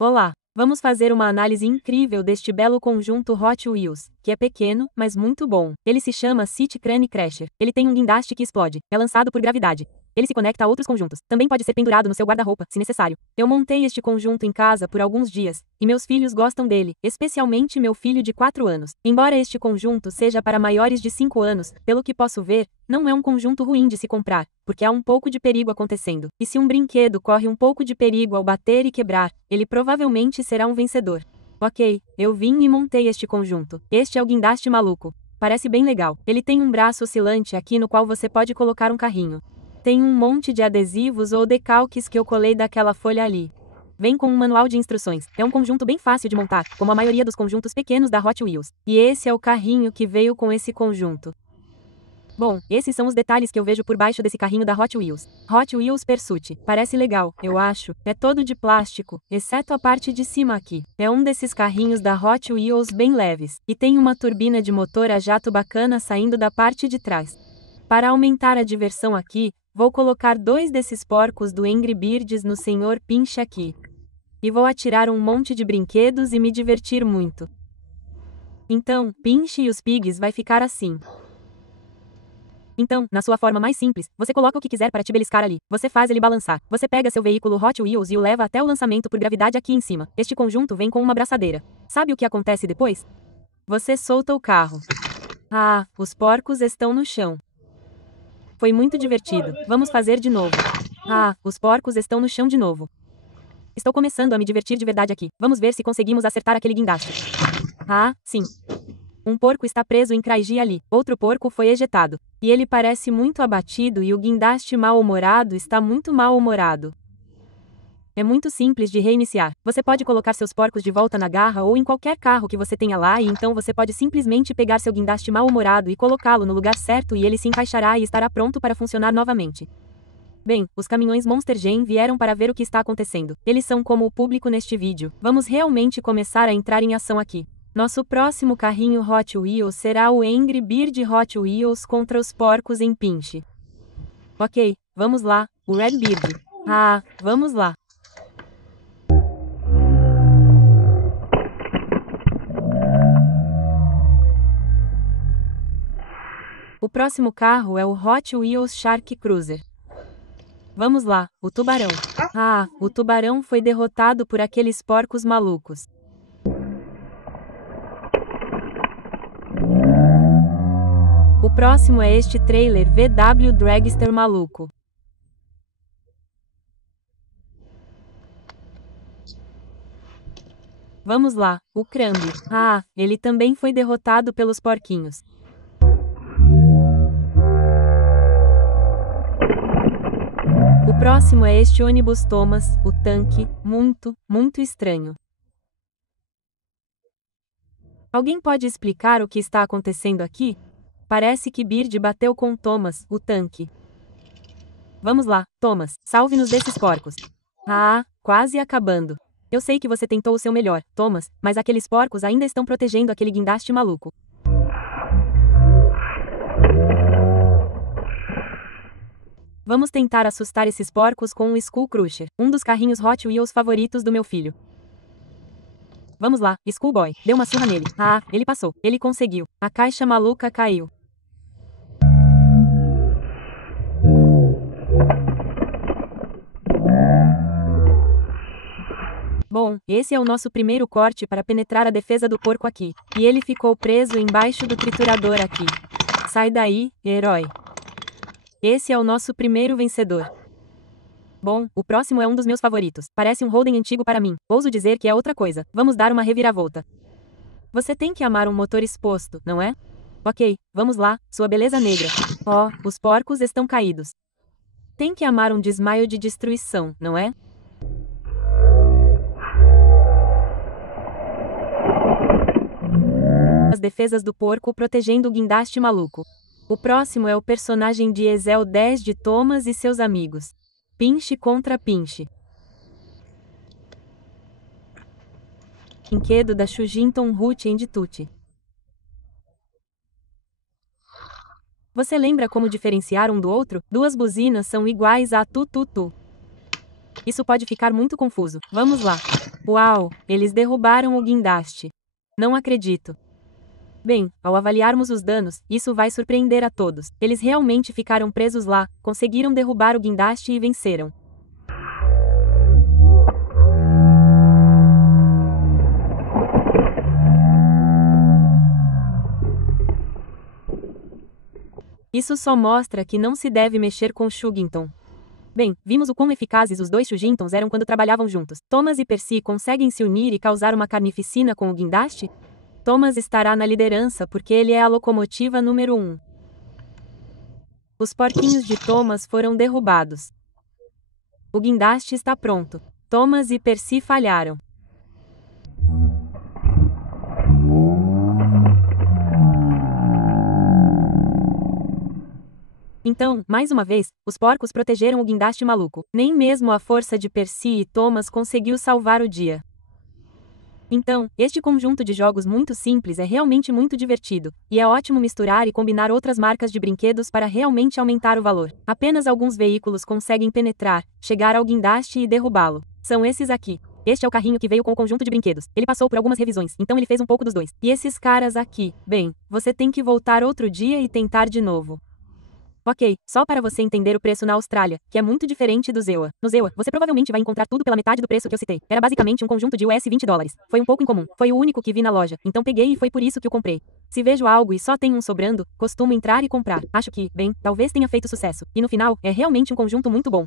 Olá! Vamos fazer uma análise incrível deste belo conjunto Hot Wheels, que é pequeno, mas muito bom. Ele se chama City Crane Crasher. Ele tem um guindaste que explode. É lançado por gravidade. Ele se conecta a outros conjuntos. Também pode ser pendurado no seu guarda-roupa, se necessário. Eu montei este conjunto em casa por alguns dias, e meus filhos gostam dele, especialmente meu filho de 4 anos. Embora este conjunto seja para maiores de 5 anos, pelo que posso ver, não é um conjunto ruim de se comprar, porque há um pouco de perigo acontecendo. E se um brinquedo corre um pouco de perigo ao bater e quebrar, ele provavelmente será um vencedor. Ok, eu vim e montei este conjunto. Este é o guindaste maluco. Parece bem legal. Ele tem um braço oscilante aqui no qual você pode colocar um carrinho. Tem um monte de adesivos ou decalques que eu colei daquela folha ali. Vem com um manual de instruções. É um conjunto bem fácil de montar, como a maioria dos conjuntos pequenos da Hot Wheels. E esse é o carrinho que veio com esse conjunto. Bom, esses são os detalhes que eu vejo por baixo desse carrinho da Hot Wheels. Hot Wheels Pursuit. Parece legal, eu acho. É todo de plástico, exceto a parte de cima aqui. É um desses carrinhos da Hot Wheels bem leves. E tem uma turbina de motor a jato bacana saindo da parte de trás. Para aumentar a diversão aqui, vou colocar 2 desses porcos do Angry Birds no Sr. Pinch aqui. E vou atirar um monte de brinquedos e me divertir muito. Então, Pinch e os pigs vai ficar assim. Então, na sua forma mais simples, você coloca o que quiser para te beliscar ali. Você faz ele balançar. Você pega seu veículo Hot Wheels e o leva até o lançamento por gravidade aqui em cima. Este conjunto vem com uma braçadeira. Sabe o que acontece depois? Você solta o carro. Ah, os porcos estão no chão. Foi muito divertido. Vamos fazer de novo. Ah, os porcos estão no chão de novo. Estou começando a me divertir de verdade aqui. Vamos ver se conseguimos acertar aquele guindaste. Ah, sim. Um porco está preso em Craig ali. Outro porco foi ejetado. E ele parece muito abatido e o guindaste mal-humorado está muito mal-humorado. É muito simples de reiniciar. Você pode colocar seus porcos de volta na garra ou em qualquer carro que você tenha lá e então você pode simplesmente pegar seu guindaste mal-humorado e colocá-lo no lugar certo e ele se encaixará e estará pronto para funcionar novamente. Bem, os caminhões Monster Jam vieram para ver o que está acontecendo. Eles são como o público neste vídeo. Vamos realmente começar a entrar em ação aqui. Nosso próximo carrinho Hot Wheels será o Angry Bird Hot Wheels contra os porcos em Pinch. Ok, vamos lá, o Red Bird. Ah, vamos lá. O próximo carro é o Hot Wheels Shark Cruiser. Vamos lá, o tubarão. Ah, o tubarão foi derrotado por aqueles porcos malucos. O próximo é este trailer VW Dragster maluco. Vamos lá, o Crumb. Ah, ele também foi derrotado pelos porquinhos. O próximo é este ônibus Thomas, o tanque, muito estranho. Alguém pode explicar o que está acontecendo aqui? Parece que Bird bateu com Thomas, o tanque. Vamos lá, Thomas, salve-nos desses porcos. Ah, quase acabando. Eu sei que você tentou o seu melhor, Thomas, mas aqueles porcos ainda estão protegendo aquele guindaste maluco. Vamos tentar assustar esses porcos com um Skull Crusher, um dos carrinhos Hot Wheels favoritos do meu filho. Vamos lá, Schoolboy, dê uma surra nele. Ah, ele passou, ele conseguiu. A caixa maluca caiu. Bom, esse é o nosso primeiro corte para penetrar a defesa do porco aqui. E ele ficou preso embaixo do triturador aqui. Sai daí, herói. Esse é o nosso primeiro vencedor. Bom, o próximo é um dos meus favoritos. Parece um Holden antigo para mim. Ouso dizer que é outra coisa. Vamos dar uma reviravolta. Você tem que amar um motor exposto, não é? Ok, vamos lá, sua beleza negra. Oh, os porcos estão caídos. Tem que amar um desmaio de destruição, não é? As defesas do porco protegendo o guindaste maluco. O próximo é o personagem Diesel 10 de Thomas e seus amigos. Pinch contra Pinch. Brinquedo da Shujinton Hut and Tutti. Você lembra como diferenciar um do outro? Duas buzinas são iguais a tu-tu-tu. Isso pode ficar muito confuso. Vamos lá. Uau, eles derrubaram o guindaste. Não acredito. Bem, ao avaliarmos os danos, isso vai surpreender a todos. Eles realmente ficaram presos lá, conseguiram derrubar o guindaste e venceram. Isso só mostra que não se deve mexer com Chuggington. Bem, vimos o quão eficazes os dois Chuggingtons eram quando trabalhavam juntos. Thomas e Percy conseguem se unir e causar uma carnificina com o guindaste? Thomas estará na liderança porque ele é a locomotiva número 1. Os porquinhos de Thomas foram derrubados. O guindaste está pronto. Thomas e Percy falharam. Então, mais uma vez, os porcos protegeram o guindaste maluco. Nem mesmo a força de Percy e Thomas conseguiu salvar o dia. Então, este conjunto de jogos muito simples é realmente muito divertido, e é ótimo misturar e combinar outras marcas de brinquedos para realmente aumentar o valor. Apenas alguns veículos conseguem penetrar, chegar ao guindaste e derrubá-lo. São esses aqui. Este é o carrinho que veio com o conjunto de brinquedos. Ele passou por algumas revisões, então ele fez um pouco dos dois. E esses caras aqui, bem, você tem que voltar outro dia e tentar de novo. Ok, só para você entender o preço na Austrália, que é muito diferente do Zewa. No Zewa, você provavelmente vai encontrar tudo pela metade do preço que eu citei. Era basicamente um conjunto de $20. Foi um pouco incomum. Foi o único que vi na loja, então peguei e foi por isso que o comprei. Se vejo algo e só tem um sobrando, costumo entrar e comprar. Acho que, bem, talvez tenha feito sucesso. E no final, é realmente um conjunto muito bom.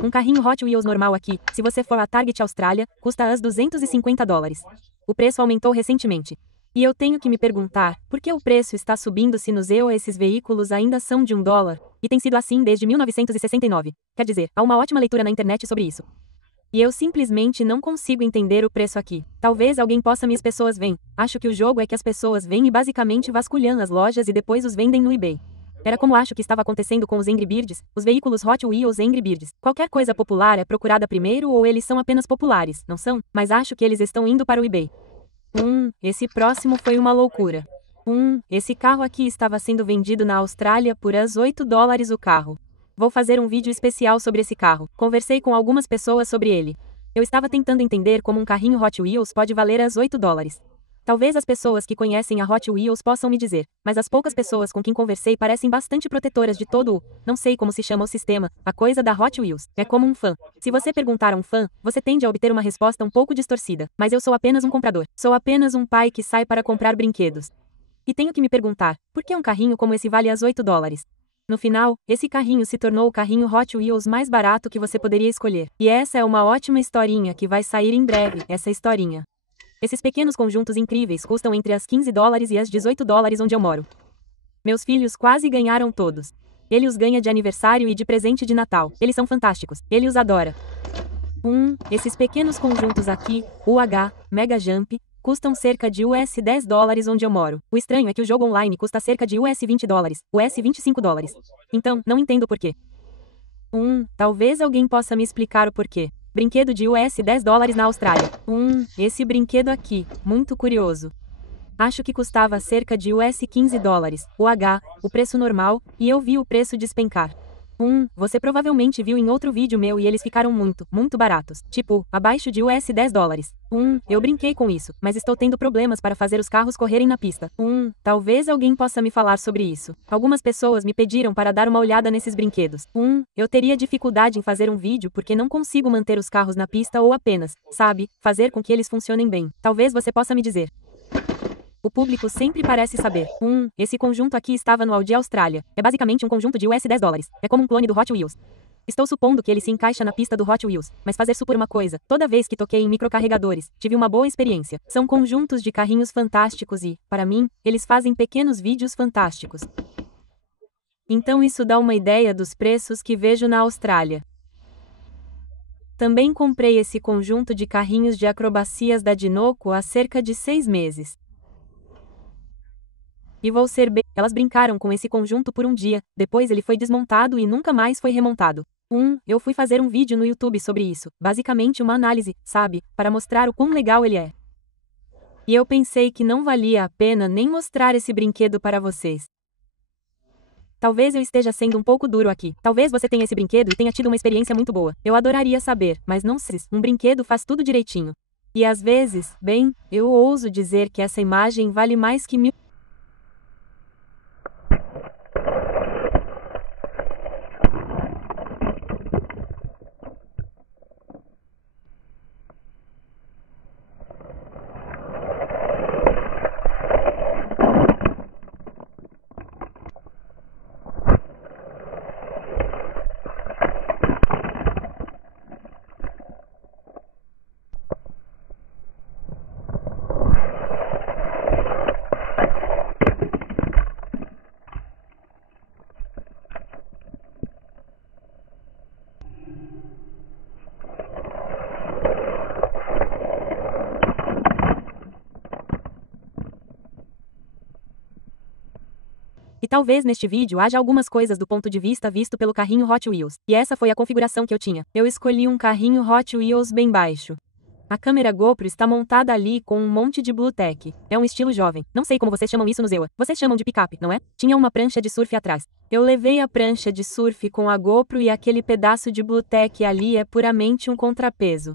Um carrinho Hot Wheels normal aqui, se você for a Target Austrália, custa us $250. O preço aumentou recentemente. E eu tenho que me perguntar, por que o preço está subindo se no Zewa esses veículos ainda são de $1? E tem sido assim desde 1969. Quer dizer, há uma ótima leitura na internet sobre isso. E eu simplesmente não consigo entender o preço aqui. Talvez alguém possa me... As pessoas vêm. Acho que o jogo é que as pessoas vêm e basicamente vasculham as lojas e depois os vendem no eBay. Era como acho que estava acontecendo com os Angry Birds, os veículos Hot Wheels Angry Birds. Qualquer coisa popular é procurada primeiro ou eles são apenas populares, não são? Mas acho que eles estão indo para o eBay. Esse próximo foi uma loucura. Esse carro aqui estava sendo vendido na Austrália por us $8 o carro. Vou fazer um vídeo especial sobre esse carro. Conversei com algumas pessoas sobre ele. Eu estava tentando entender como um carrinho Hot Wheels pode valer us $8. Talvez as pessoas que conhecem a Hot Wheels possam me dizer, mas as poucas pessoas com quem conversei parecem bastante protetoras de todo o, não sei como se chama o sistema, a coisa da Hot Wheels. É como um fã. Se você perguntar a um fã, você tende a obter uma resposta um pouco distorcida. Mas eu sou apenas um comprador. Sou apenas um pai que sai para comprar brinquedos. E tenho que me perguntar, por que um carrinho como esse vale us $8? No final, esse carrinho se tornou o carrinho Hot Wheels mais barato que você poderia escolher. E essa é uma ótima historinha que vai sair em breve, essa historinha. Esses pequenos conjuntos incríveis custam entre us $15 e us $18 onde eu moro. Meus filhos quase ganharam todos. Ele os ganha de aniversário e de presente de Natal. Eles são fantásticos. Ele os adora. Esses pequenos conjuntos aqui, UH, Mega Jump, custam cerca de us $10 onde eu moro. O estranho é que o jogo online custa cerca de us $20, us $25. Então, não entendo por quê. Talvez alguém possa me explicar o porquê. Brinquedo de us $10 na Austrália. Esse brinquedo aqui, muito curioso. Acho que custava cerca de us $15, o preço normal, e eu vi o preço despencar. Você provavelmente viu em outro vídeo meu e eles ficaram muito, muito baratos. Tipo, abaixo de us $10. Eu brinquei com isso, mas estou tendo problemas para fazer os carros correrem na pista. Talvez alguém possa me falar sobre isso. Algumas pessoas me pediram para dar uma olhada nesses brinquedos. Eu teria dificuldade em fazer um vídeo porque não consigo manter os carros na pista ou apenas, sabe, fazer com que eles funcionem bem. Talvez você possa me dizer. O público sempre parece saber. Esse conjunto aqui estava no Audi Austrália. É basicamente um conjunto de us $10. É como um clone do Hot Wheels. Estou supondo que ele se encaixa na pista do Hot Wheels, mas fazer supor uma coisa. Toda vez que toquei em microcarregadores, tive uma boa experiência. São conjuntos de carrinhos fantásticos e, para mim, eles fazem pequenos vídeos fantásticos. Então isso dá uma ideia dos preços que vejo na Austrália. Também comprei esse conjunto de carrinhos de acrobacias da Dinoco há cerca de 6 meses. E vou ser bem... Elas brincaram com esse conjunto por um dia, depois ele foi desmontado e nunca mais foi remontado. Eu fui fazer um vídeo no YouTube sobre isso, basicamente uma análise, sabe, para mostrar o quão legal ele é. E eu pensei que não valia a pena nem mostrar esse brinquedo para vocês. Talvez eu esteja sendo um pouco duro aqui. Talvez você tenha esse brinquedo e tenha tido uma experiência muito boa. Eu adoraria saber, mas não sei. Um brinquedo faz tudo direitinho. E às vezes, bem, eu ouso dizer que essa imagem vale mais que 1000. E talvez neste vídeo haja algumas coisas do ponto de vista visto pelo carrinho Hot Wheels. E essa foi a configuração que eu tinha. Eu escolhi um carrinho Hot Wheels bem baixo. A câmera GoPro está montada ali com um monte de Bluetech. É um estilo jovem. Não sei como vocês chamam isso no Zewa. Vocês chamam de picape, não é? Tinha uma prancha de surf atrás. Eu levei a prancha de surf com a GoPro e aquele pedaço de Bluetech ali é puramente um contrapeso.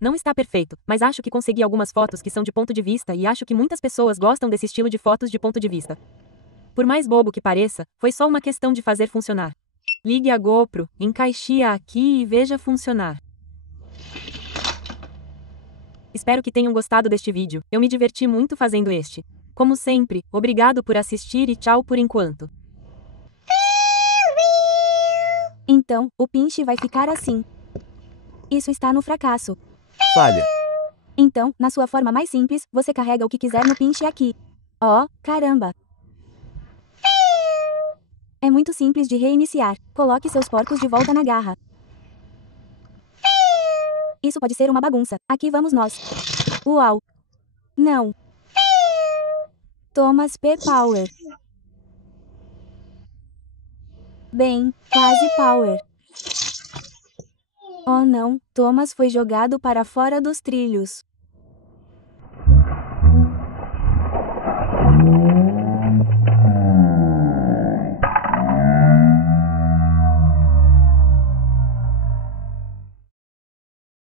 Não está perfeito, mas acho que consegui algumas fotos que são de ponto de vista e acho que muitas pessoas gostam desse estilo de fotos de ponto de vista. Por mais bobo que pareça, foi só uma questão de fazer funcionar. Ligue a GoPro, encaixe-a aqui e veja funcionar. Espero que tenham gostado deste vídeo, eu me diverti muito fazendo este. Como sempre, obrigado por assistir e tchau por enquanto. Então, o pinche vai ficar assim. Isso está no fracasso. Falha. Então, na sua forma mais simples, você carrega o que quiser no pinche aqui. Oh, caramba! É muito simples de reiniciar. Coloque seus porcos de volta na garra. Isso pode ser uma bagunça. Aqui vamos nós. Uau! Não. Thomas P. Power. Bem, quase Power. Oh não, Thomas foi jogado para fora dos trilhos.